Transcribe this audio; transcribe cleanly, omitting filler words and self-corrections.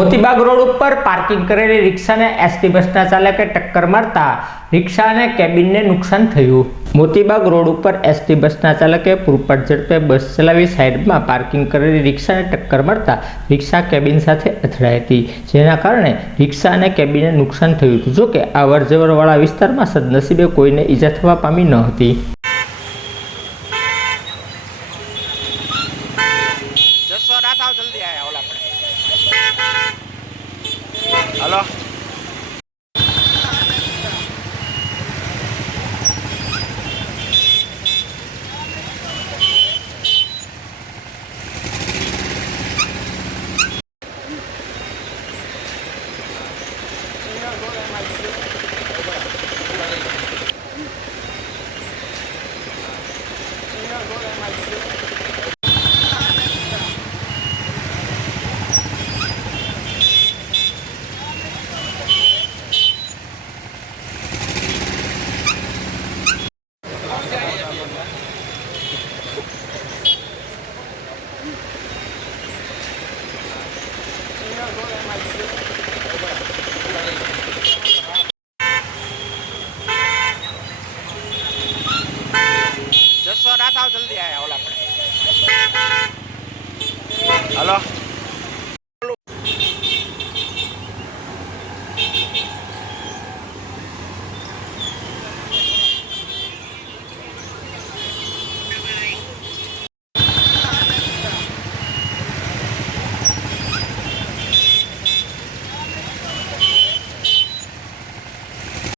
Moti Bagh road ઉપર parking કરેલી રિક્ષાને ST બસના ચાલકે ટક્કર મારતા રિક્ષા અને કેબિનને નુકસાન થયું। મોતીબાગ રોડ ઉપર એસટી બસના ચાલકે પૂરપાટ ઝડપે બસ ચલાવી સાઈડમાં પાર્કિંગ કરેલી રિક્ષાને ટક્કર મારતા રિક્ષા કેબિન સાથે અથડાઈ હતી, જેના કારણે રિક્ષા અને કેબિનને નુકસાન થયું હતું। જોકે અવરજવરવાળા વિસ્તારમાં સદનસીબે કોઈને ઈજા થવા પામી ન હતી। हेलो जल्दी आया ओला हेलो